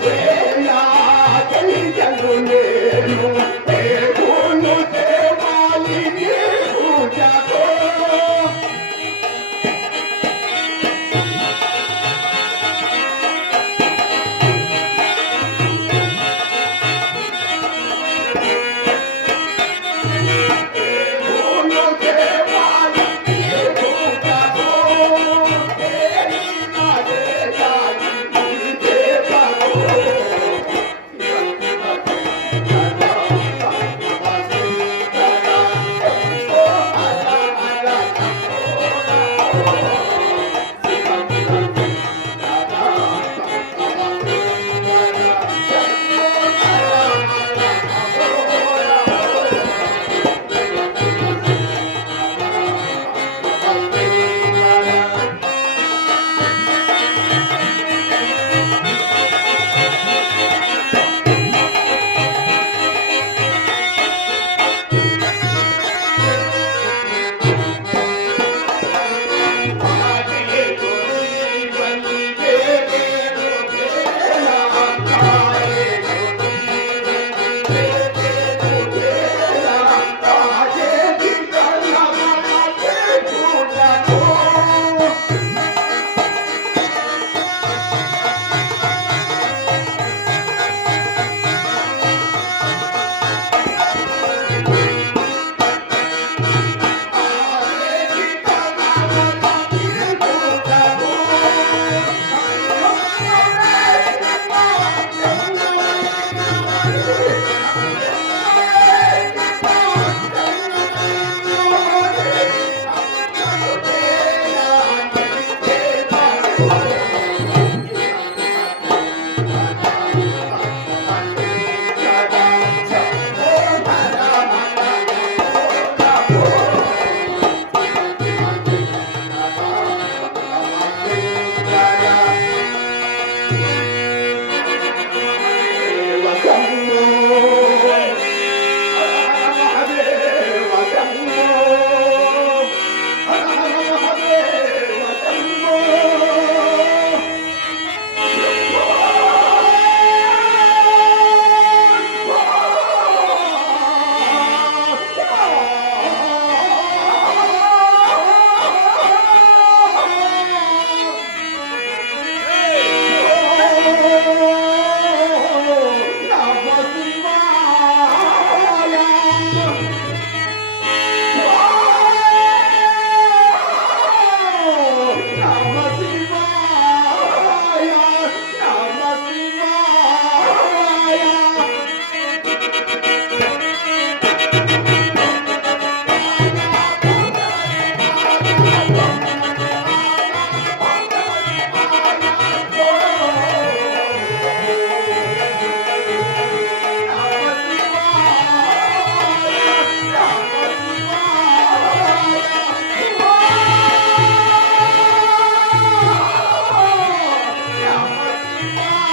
Amen.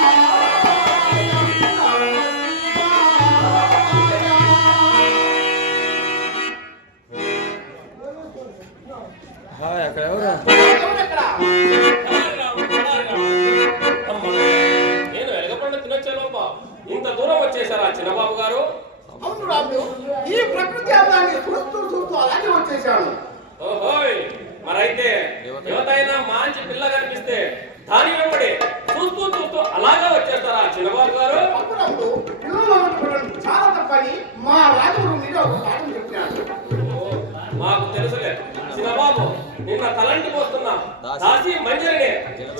Yeah. మాకు తెలుసులే. చిన్నబాబు నిన్న తలంటి పోతున్నా దాసి. మంజరిని.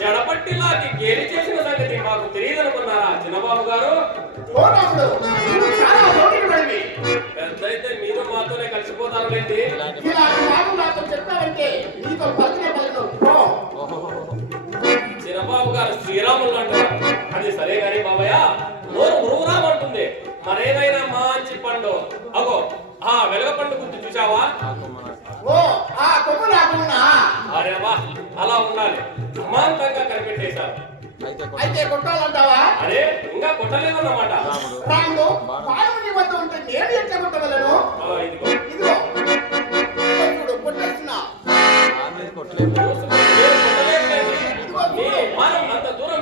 జడపట్టిలాగి గేలి చేసిన సంగతి మాకు తెలియదనుకున్నారా చిన్నబాబు గారు? పెద్దయితే మీరు మాతోనే పలికిన పో. చిన్నబాబు గారు శ్రీరాములు అంటారు అది సరే గాని బాబయ్య నోరు మురుగురామంటుంది మరేదైనా పండు. అగో ఆ వెలగ పండు గుర్తు చూసావా ఓ ఆ కొమ్మ రాకున్నా అరే వా అలా ఉండాలి. సమాంతంగా కనిపెట్టేశారు. అయితే కొట్టాలంటావా? అరే ఇంకా కొట్టలేదన్నమాట. రాముడు పాము నీ వద్ద ఉంటే నేను ఎట్లా కొట్టగలను? ఆ, ఇదిగో. ఇదిగో. ఇదిగో చూడు కొట్టేస్తున్నా. నేను కొట్టలేదులేండి. నీ మానం అంత దూరం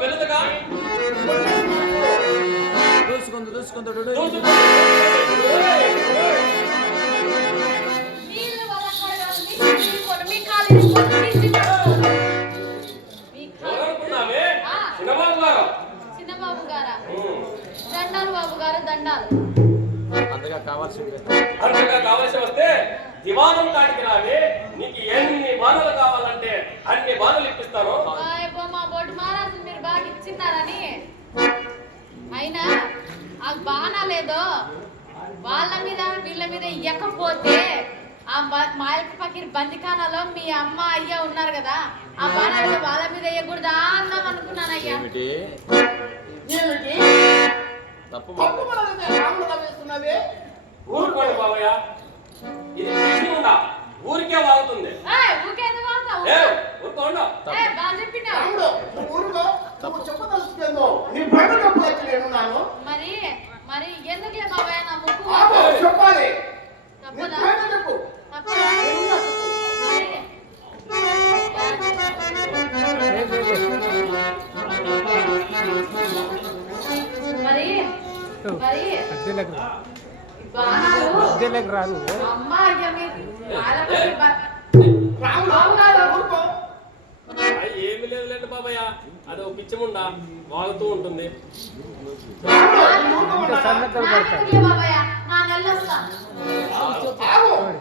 దండాలు బాబు గారు దండాలు. అంతగా కావాల్సింది అంతగా కావలసి వస్తే దివానం కాడికి రావే నీకు ఎన్ని బాణలు కావాలంటే అన్ని బాణలు ఇప్పిస్తాను. మా బొడ్డు మహారాజు మీరు బాగా ఇచ్చినారని అయినా ఆ బాణాలేదో వాళ్ళ మీద వీళ్ళ మీద ఎక్కపోతే ఆ మాయక పక్కన బందికానాలో మీ అమ్మ అయ్య ఉన్నారు కదా ఆ బాణాలు వాళ్ళ మీద వేయకూడదా అందాం అనుకున్నాను అయ్యా తప్పు తప్పు మాట. మనల్ని రాముడుగా వేస్తున్నావే ఊరుకోండి బాబయ్య. ఇది పిచ్చి ఉందా? ఊరికే వాగుతుంది. రాముడు మరి మరి ఎందుకులే బాబాయ్ నా ముక్కు ఆపు చెప్పాలి. చెప్పు. మరి ఊరుకో. అయ్, ఏమీ లేదులేండి బాబయ్య. అది ఒక పిచ్చిముండా వాగుతూ ఉంటుంది. బాబాయ్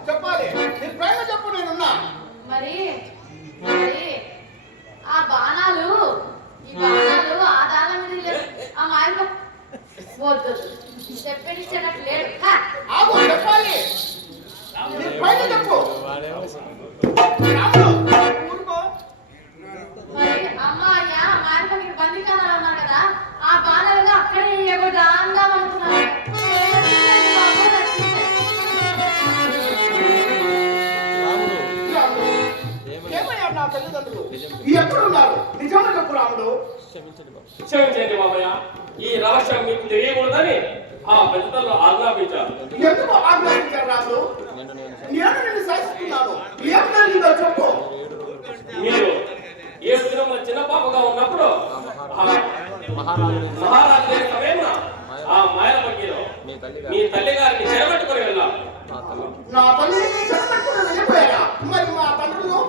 చెప్పాలి. నీ ప్రేమ చెప్పు నేనున్నా. మరి మరి ఆ బాణాలు ఈ బాణాలు ఆ దానం మీద లేదు ఆ మాయలో వద్దు చెప్పేది చెడట్ లేడు! ఆగు నీ చెప్పు రాముడు ఊరుకో మరి అమ్మ అయ్యా మాయలో మీరు బందికానాలు అన్నారు కదా ఆ బాణాలు అక్కడే ఇవ్వకూడదు అందాం అనుకున్నాను తల్లిదండ్రులు ఎక్కడున్నారు నిజంగా చెప్పు రాముడు క్షమించండి బాబు క్షమించండి బాబయ్య ఈ రహస్యం మీకు తెలియకూడదని ఆ పెద్దలు ఆజ్ఞాపించారు. ఎందుకు ఆజ్ఞాపించారు రాముడు నిన్ను నేను నేను నిన్ను శాసిస్తున్నాను. ఏం జరిగిందో చెప్పు. ఏడు రోజులు కృష్ణ మీరు ఏ దినమున చిన్న పాపగా ఉన్నప్పుడు ఆ మహారాజు సమయంలో ఆ మాయల బగ్గీలో మీ తల్లి గారిని చెరబెట్టుకుని వెళ్ళాం. నా తల్లి వెళ్ళిపోయారా? మరి మా తండ్రులు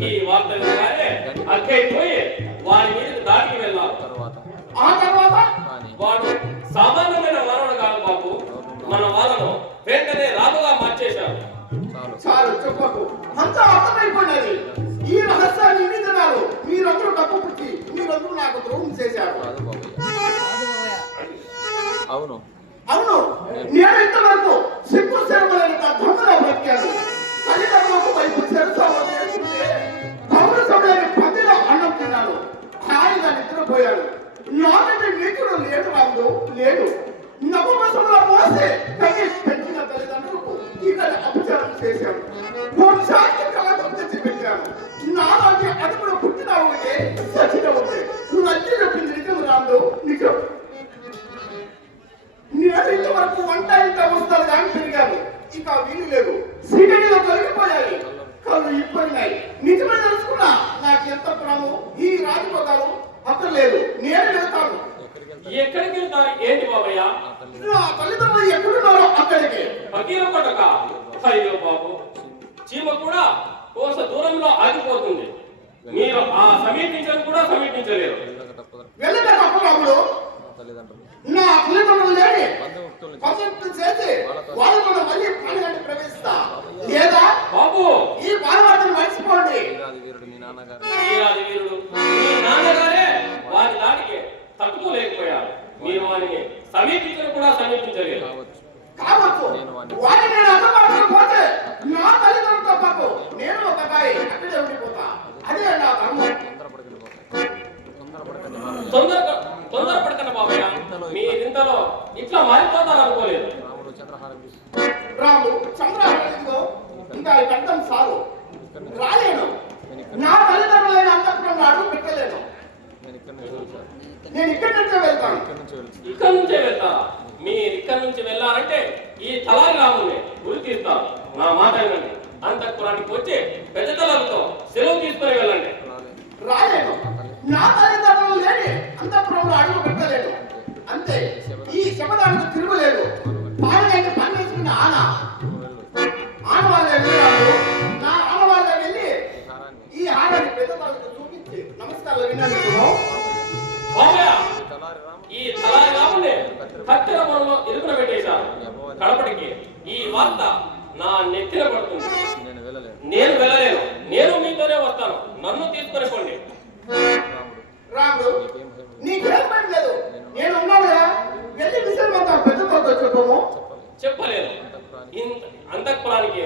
ఈ వార్త వినగానే అక్కైపోయి వారి మీదకి దాటికి వెళ్ళాం. తరువాత ఆ తర్వాత సామాన్యమైన మానవుడు కాదు బాబు మన వాళ్ళను వెంటనే రాముగా మార్చేశారు. చాలు. చాలు చెప్పకు. అంతా అర్థమైపోయినది. ఈ రహస్యాన్ని ఇన్ని దినాలు మీరందరూ డబ్బు పుట్టి మీరందరూ నాకు ద్రోహం చేశారు. అవును. అవును. నేను ఇంతవరకు సిగ్గు శరమలేనంత దొంగలో బతికాను తల్లిదండ్రులకు వైపు శరసాలు పౌర సమయాన్ని పందిలో అన్నం తిన్నాను. హాయిగా నిద్రపోయాను. నాకంటే నీకుడు లేడు రాముడు లేడు నవమసంలో మోసే. కని పెంచిన తల్లిదండ్రులకు ఇక్కడ అపచారం చేశాను వంశానికి కళకం తెచ్చి పెట్టాను నాలాంటి అదుపులో పుట్టిన ఉంటే సచిన నువ్వు అచ్చి చెప్పింది నిజం రాదు. నిజం. నేను ఇంతవరకు వంట ఇంత వస్తారు కానీ పెరిగాను ఇక వీలు లేదు. సీకటిలో తొలగిపోయాయి. కళ్ళు ఇప్పటినాయి నిజమే తెలుసుకున్నా. నాకు ఎంత ప్రాణం? ఈ అక్కడ లేదు. నేను వెళ్తాను. ఎక్కడికి వెళ్తారు? ఏంటి బాబయ్య? తల్లిదండ్రులు Hey! செபதானது అంతఃపురానికి.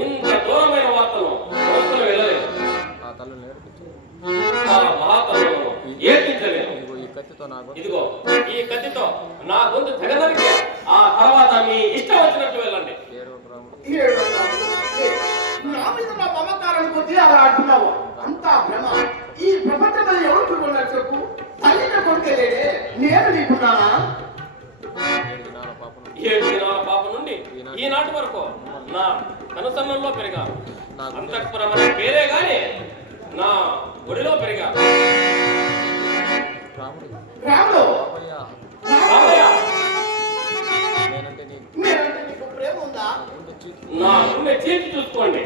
ఇంత ఘోరమైన వార్తను మోసుకుని వెళ్ళలేదు ఇదిగో ఈ కత్తితో నా గొంతు. తెగదరికి ఆ తర్వాత మీ ఇష్టం వచ్చినట్టు వెళ్ళండి. నా నా మమకారాన్ని కొద్ది అలా అంటున్నావు. అంతా భ్రమ. ఈ ప్రపంచంలో ఎవరు చూడన్నారు చెప్పు? తల్లిని కొడుకెళ్ళే నేను నీకున్నానా ఏడు దినాల పాప నుండి. ఈనాటి వరకు నా కనుసంబంలో పెరిగా. అంతఃపురం అనే పేరే గాని నా ఒడిలో పెరిగా. నా గుండె చీల్చి చూసుకోండి.